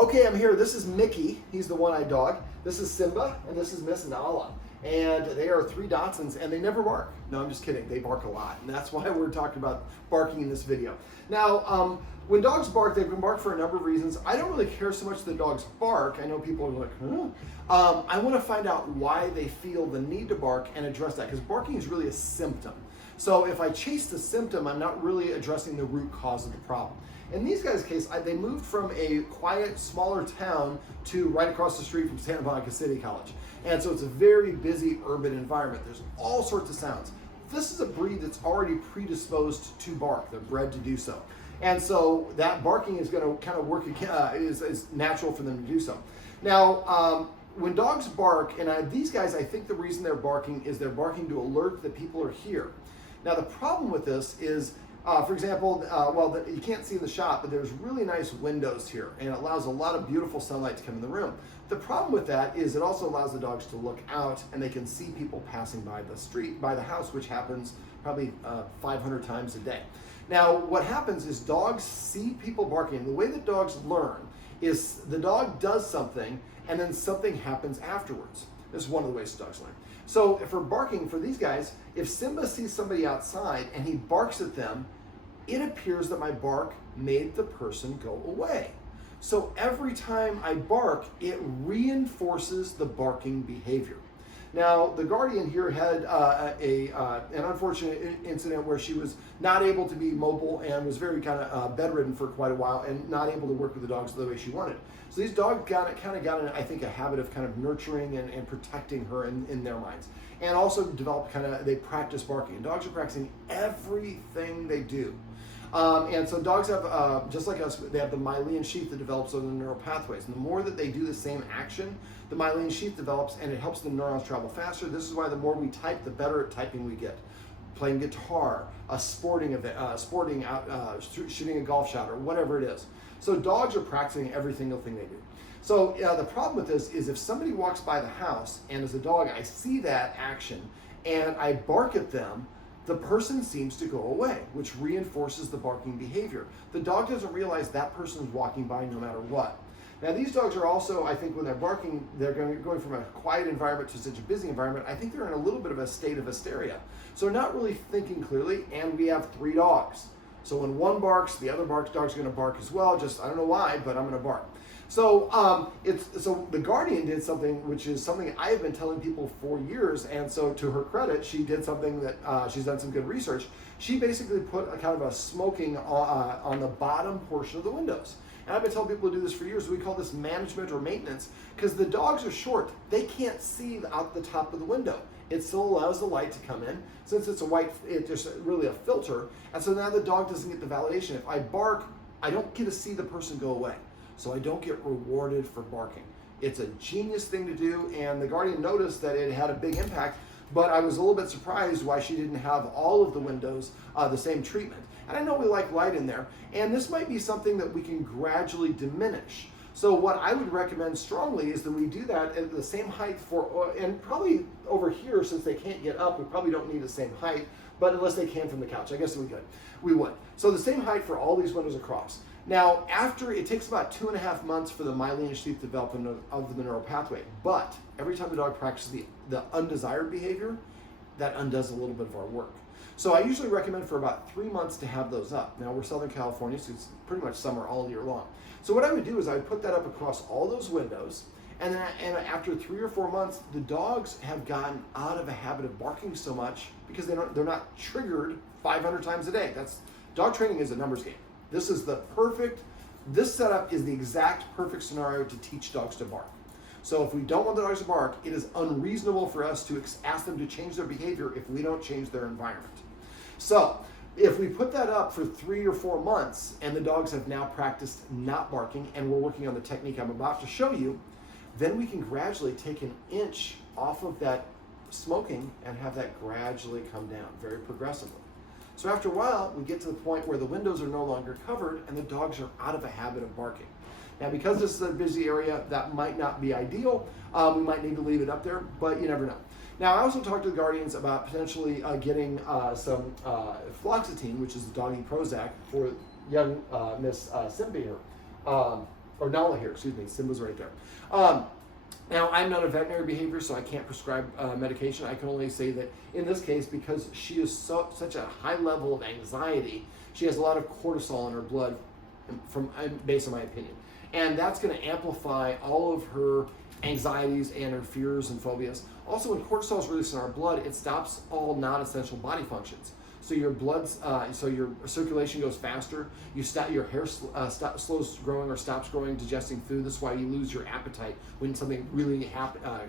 Okay, I'm here. This is Mickey. He's the one-eyed dog. This is Simba, and this is Miss Nala. And they are 3 dachshunds, and they never bark. No, I'm just kidding. They bark a lot, and that's why we're talking about barking in this video. Now, when dogs bark, they can bark for a number of reasons. I don't really care so much that dogs bark. I know people are like, huh? I want to find out why they feel the need to bark and address that, because barking is really a symptom. So if I chase the symptom, I'm not really addressing the root cause of the problem. In these guys' case, they moved from a quiet, smaller town to right across the street from Santa Monica City College. And so it's a very busy urban environment. There's all sorts of sounds. This is a breed that's already predisposed to bark. They're bred to do so. And so that barking is going to kind of work, is natural for them to do so. Now, when dogs bark, and these guys, I think the reason they're barking is they're barking to alert that people are here. Now, the problem with this is, for example, you can't see the shot, but there's really nice windows here, and it allows a lot of beautiful sunlight to come in the room. The problem with that is it also allows the dogs to look out, and they can see people passing by the street, by the house, which happens probably 500 times a day. Now, what happens is dogs see people barking. The way that dogs learn is the dog does something, and then something happens afterwards. This is one of the ways dogs learn. So for barking, for these guys, if Simba sees somebody outside and he barks at them, it appears that my bark made the person go away. So every time I bark, it reinforces the barking behavior. Now, the guardian here had an unfortunate incident where she was not able to be mobile and was very kind of bedridden for quite a while and not able to work with the dogs the way she wanted. So these dogs got in, I think, a habit of kind of nurturing and protecting her in their minds. And also developed they practice barking. And dogs are practicing everything they do. And so dogs have, just like us, they have the myelin sheath that develops over the neural pathways. And the more that they do the same action, the myelin sheath develops and it helps the neurons travel faster. This is why the more we type, the better at typing we get. Playing guitar, a sporting event, shooting a golf shot, or whatever it is. So dogs are practicing every single thing they do. So the problem with this is if somebody walks by the house and as a dog I see that action and I bark at them, the person seems to go away, which reinforces the barking behavior. The dog doesn't realize that person's walking by no matter what. Now these dogs are also, I think when they're barking, they're going from a quiet environment to such a busy environment, I think they're in a little bit of a state of hysteria. So they're not really thinking clearly, and we have 3 dogs. So when one barks, the other dog's gonna bark as well, just I don't know why, but I'm gonna bark. So so the guardian did something which is something I have been telling people for years, and so to her credit, she did something that she's done some good research. She basically put a kind of a smoking on the bottom portion of the windows. And I've been telling people to do this for years. We call this management or maintenance because the dogs are short. They can't see out the top of the window. It still allows the light to come in. Since it's it's just really a filter. And so now the dog doesn't get the validation. If I bark, I don't get to see the person go away. So I don't get rewarded for barking. It's a genius thing to do, and the guardian noticed that it had a big impact, but I was a little bit surprised why she didn't have all of the windows the same treatment. And I know we like light in there, and this might be something that we can gradually diminish. So what I would recommend strongly is that we do that at the same height and probably over here, since they can't get up, we probably don't need the same height, but unless they can from the couch, I guess we would. So the same height for all these windows across. Now, it takes about 2.5 months for the myelin sheath development of the neural pathway, but every time the dog practices the undesired behavior, that undoes a little bit of our work. So I usually recommend for about 3 months to have those up. Now we're Southern California, so it's pretty much summer all year long. So what I would do is I would put that up across all those windows, and after 3 or 4 months, the dogs have gotten out of a habit of barking so much because they're not triggered 500 times a day. Dog training is a numbers game. This setup is the exact perfect scenario to teach dogs to bark. So if we don't want the dogs to bark, it is unreasonable for us to ask them to change their behavior if we don't change their environment. So if we put that up for 3 or 4 months and the dogs have now practiced not barking and we're working on the technique I'm about to show you, then we can gradually take an inch off of that smoking and have that gradually come down very progressively. So after a while, we get to the point where the windows are no longer covered and the dogs are out of a habit of barking. Now, because this is a busy area, that might not be ideal. We might need to leave it up there, but you never know. Now, I also talked to the guardians about potentially getting some fluoxetine, which is the doggy Prozac, for young Miss Simba here. or Nala here, excuse me, Simba's right there. Now, I'm not a veterinary behavior, so I can't prescribe medication. I can only say that in this case, because she is such a high level of anxiety, she has a lot of cortisol in her blood, based on my opinion. And that's going to amplify all of her anxieties and her fears and phobias. Also, when cortisol is released in our blood, it stops all non-essential body functions. So your so your circulation goes faster. Your hair slows growing or stops growing, digesting food. That's why you lose your appetite when something really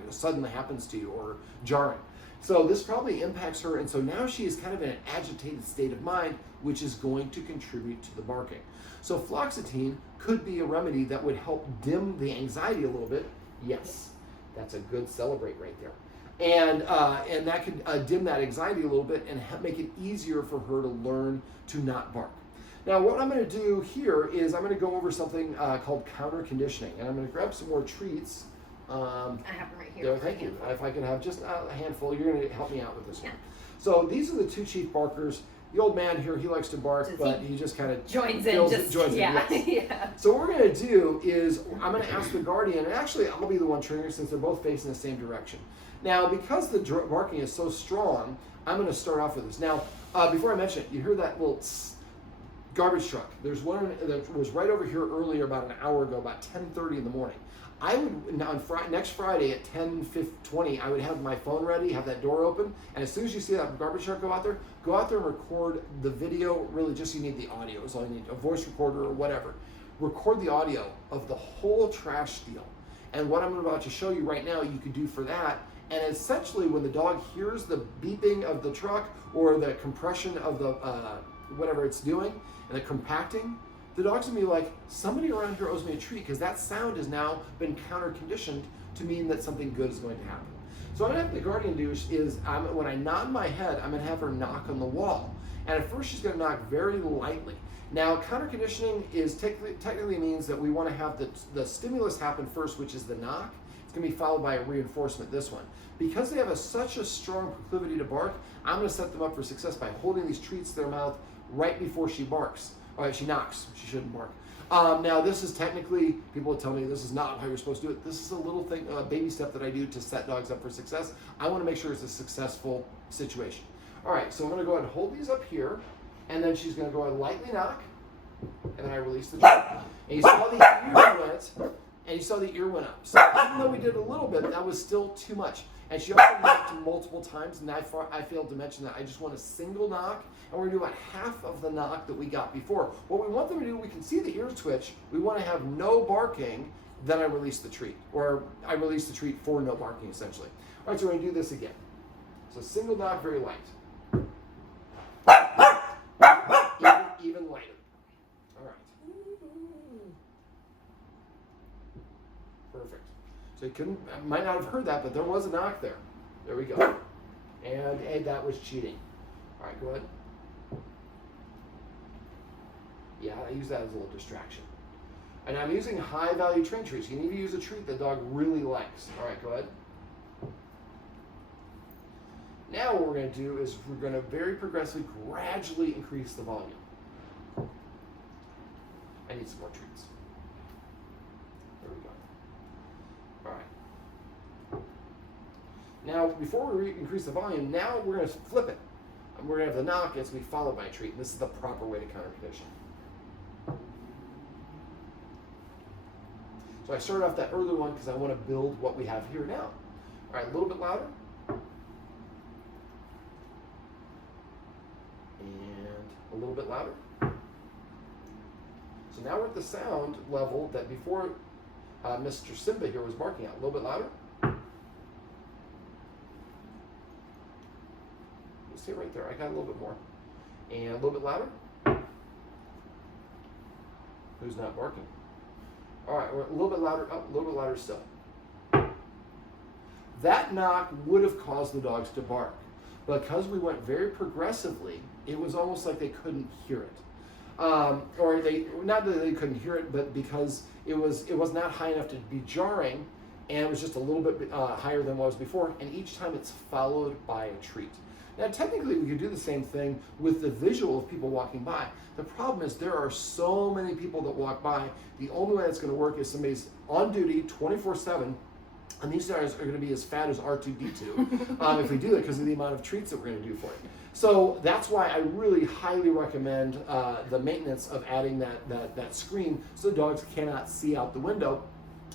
suddenly happens to you or jarring. So this probably impacts her, and so now she is kind of in an agitated state of mind, which is going to contribute to the barking. So fluoxetine could be a remedy that would help dim the anxiety a little bit. Yes, that's a good celebrate right there. And that could dim that anxiety a little bit and make it easier for her to learn to not bark. Now, what I'm going to do here is I'm going to go over something called counter conditioning, and I'm going to grab some more treats. I have them right here. Thank you. If I could have just a handful, you're going to help me out with this one. So these are the two chief barkers. The old man here, he likes to bark, but he just kind of joins in. Yes. Yeah. So what we're going to do is I'm going to ask the guardian, and actually I'll be the one triggering since they're both facing the same direction. Now, because the barking is so strong, I'm going to start off with this. Now, before I mention it, you hear that little garbage truck. There's one that was right over here earlier, about an hour ago, about 10:30 in the morning. I would, next Friday at 10:20, I would have my phone ready, have that door open, and as soon as you see that garbage truck go out there and record the video. Really, just you need the audio. Is all you need, a voice recorder or whatever. Record the audio of the whole trash deal. And what I'm about to show you right now, you could do for that. And essentially, when the dog hears the beeping of the truck or the compression of the whatever it's doing and the compacting, the dog's gonna be like, somebody around here owes me a treat, because that sound has now been counter-conditioned to mean that something good is going to happen. So what I'm gonna have the guardian do is when I nod my head, I'm gonna have her knock on the wall. And at first she's gonna knock very lightly. Now, counter-conditioning is technically means that we wanna have the stimulus happen first, which is the knock. It's gonna be followed by a reinforcement, this one. Because they have such a strong proclivity to bark, I'm gonna set them up for success by holding these treats to their mouth right before she barks. All right, she knocks. She shouldn't bark. Now, this is technically, people will tell me this is not how you're supposed to do it. This is a little thing, a baby step that I do to set dogs up for success. I want to make sure it's a successful situation. All right, so I'm going to go ahead and hold these up here, and then she's going to go ahead and lightly knock, and then I release the treat. And you saw the ear went, and you saw the ear went up. So even though we did a little bit, that was still too much. And she also knocked multiple times, and I failed to mention that. I just want a single knock, and we're going to do about half of the knock that we got before. What we want them to do, we can see the ears twitch. We want to have no barking, then I release the treat. Or I release the treat for no barking, essentially. All right, so we're going to do this again. So single knock, very light. Even lighter. All right. Perfect. So you might not have heard that, but there was a knock there. There we go. And that was cheating. All right, go ahead. Yeah, I use that as a little distraction. And I'm using high value train treats. You need to use a treat the dog really likes. All right, go ahead. Now what we're going to do is we're going to very progressively, gradually increase the volume. I need some more treats. There we go. All right. Now, before we increase the volume, now we're going to flip it. We're going to have the knock, it's going to be followed by a treat. And this is the proper way to counter condition. So I started off that earlier one because I want to build what we have here now. All right, a little bit louder. And a little bit louder. So now we're at the sound level that before Mr. Simba here was barking at. A little bit louder. See it right there. I got a little bit more. And a little bit louder. Who's not barking? All right, we're a little bit louder. Oh, a little bit louder still. That knock would have caused the dogs to bark. Because we went very progressively, it was almost like they couldn't hear it. Or they, not that they couldn't hear it, but because it was not high enough to be jarring, and it was just a little bit higher than what was before, and each time it's followed by a treat. Now, technically, we could do the same thing with the visual of people walking by. The problem is there are so many people that walk by. The only way that's going to work is somebody's on duty 24/7. And these guys are going to be as fat as R2-D2 if we do it because of the amount of treats that we're going to do for it. So that's why I really highly recommend the maintenance of adding that screen so the dogs cannot see out the window.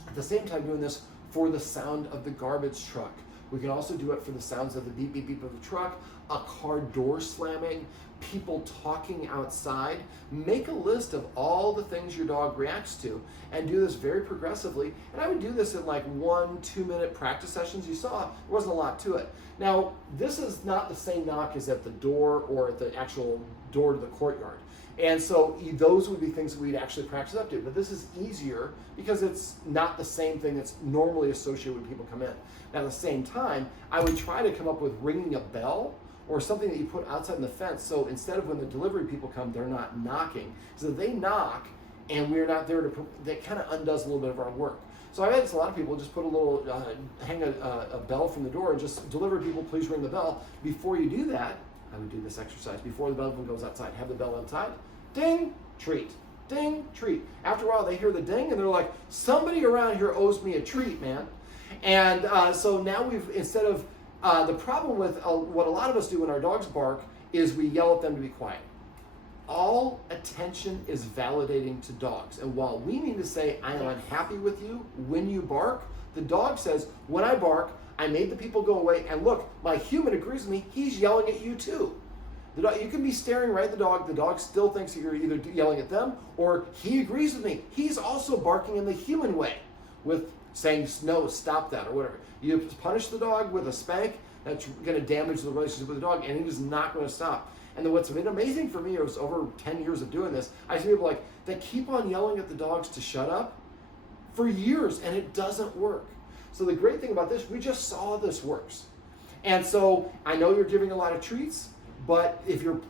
At the same time, doing this for the sound of the garbage truck. We can also do it for the sounds of the beep, beep, beep of the truck, a car door slamming, people talking outside. Make a list of all the things your dog reacts to and do this very progressively. And I would do this in like 1-2 minute practice sessions. You saw there wasn't a lot to it. Now, this is not the same knock as at the door or at the actual door to the courtyard. And so those would be things that we'd actually practice up to. But this is easier because it's not the same thing that's normally associated when people come in. Now, at the same time, I would try to come up with ringing a bell or something that you put outside the fence. So instead of when the delivery people come, they're not knocking. So they knock and we're not there to, that kind of undoes a little bit of our work. So I've had a lot of people just put a little, hang a bell from the door and just deliver people, please ring the bell. Before you do that, I would do this exercise. Before the bell goes outside, have the bell outside, ding, treat, ding, treat. After a while, they hear the ding and they're like, somebody around here owes me a treat, man. And so now we've, instead of, the problem with what a lot of us do when our dogs bark is we yell at them to be quiet. All attention is validating to dogs. And while we need to say, I am unhappy with you when you bark, the dog says, when I bark, I made the people go away, and look, my human agrees with me, he's yelling at you too. The dog, you can be staring right at the dog still thinks that you're either yelling at them, or he agrees with me. He's also barking in the human way with saying, no, stop that, or whatever. You punish the dog with a spank, that's going to damage the relationship with the dog, and he is not going to stop. And then what's been amazing for me, it was over 10 years of doing this, I see people like, they keep on yelling at the dogs to shut up for years, and it doesn't work. So the great thing about this, we just saw this works. And so I know you're giving a lot of treats, but if you're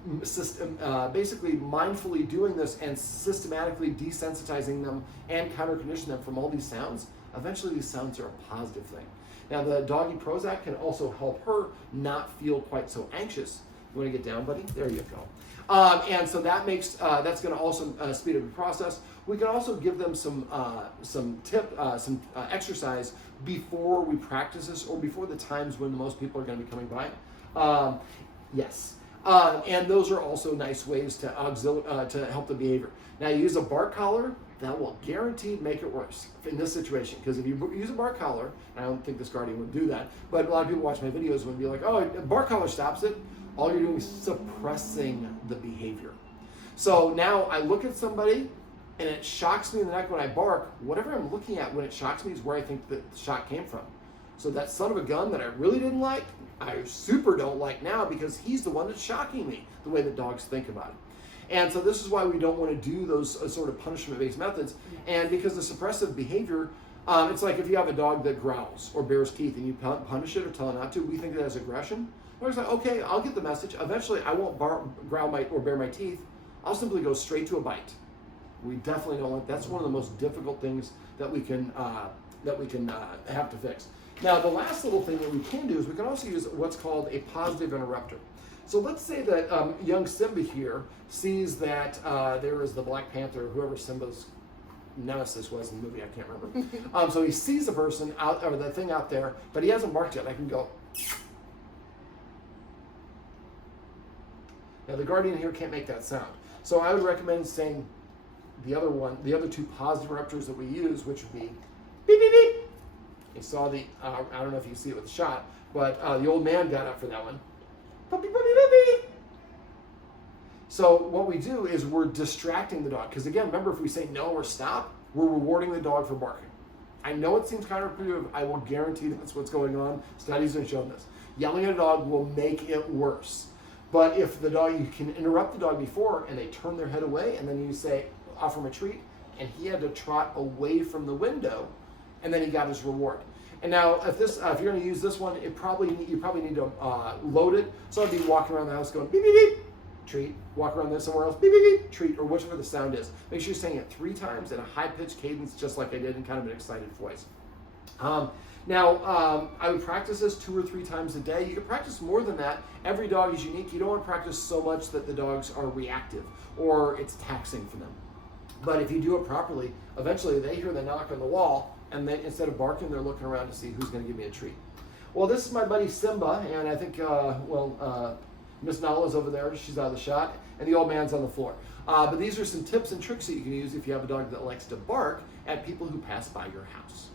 basically mindfully doing this and systematically desensitizing them and counter-conditioning them from all these sounds, eventually these sounds are a positive thing. Now the doggy Prozac can also help her not feel quite so anxious. You want to get down, buddy? There you go. And so that makes that's going to also speed up the process. We can also give them some exercise before we practice this or before the times when the most people are going to be coming by. Yes. And those are also nice ways to help the behavior. Now, you use a bark collar, that will guaranteed make it worse in this situation. Because if you use a bark collar, and I don't think this guardian would do that, but a lot of people watch my videos would be like, oh, a bark collar stops it. All you're doing is suppressing the behavior. So now I look at somebody and it shocks me in the neck when I bark. Whatever I'm looking at when it shocks me is where I think the shock came from. So that son of a gun that I really didn't like, I super don't like now because he's the one that's shocking me, the way that dogs think about it. And so this is why we don't want to do those sort of punishment-based methods. And because the suppressive behavior, it's like if you have a dog that growls or bares teeth and you punish it or tell it not to, we think that as aggression. We're like, okay, I'll get the message. Eventually, I won't growl or bare my teeth. I'll simply go straight to a bite. We definitely don't want. That's one of the most difficult things that we can have to fix. Now, the last little thing that we can do is we can also use what's called a positive interrupter. So let's say that young Simba here sees that there is the Black Panther, whoever Simba's nemesis was in the movie, I can't remember. So he sees the person out, or the thing out there, but he hasn't barked yet. I can go. Now the guardian here can't make that sound. So I would recommend saying the other two positive interrupters that we use, which would be beep, beep, beep. You saw the, I don't know if you can see it with the shot, but the old man got up for that one. Puppy, puppy, puppy. So what we do is we're distracting the dog. Because again, remember, if we say no or stop, we're rewarding the dog for barking. I know it seems counterintuitive. I will guarantee that's what's going on. Studies have shown this. Yelling at a dog will make it worse. But if the dog, you can interrupt the dog before and they turn their head away, and then you say, offer him a treat, and he had to trot away from the window, and then he got his reward. And now, if you're going to use this one, you probably need to load it. So I'd be walking around the house going beep beep beep, treat. Walk around there somewhere else, beep beep beep, treat, or whichever the sound is. Make sure you're saying it 3 times in a high-pitched cadence, just like I did, in kind of an excited voice. I would practice this 2 or 3 times a day. You can practice more than that. Every dog is unique. You don't want to practice so much that the dogs are reactive or it's taxing for them. But if you do it properly, eventually they hear the knock on the wall, and then instead of barking, they're looking around to see who's going to give me a treat. Well, this is my buddy Simba, and I think, Miss Nala's over there. She's out of the shot, and the old man's on the floor. But these are some tips and tricks that you can use if you have a dog that likes to bark at people who pass by your house.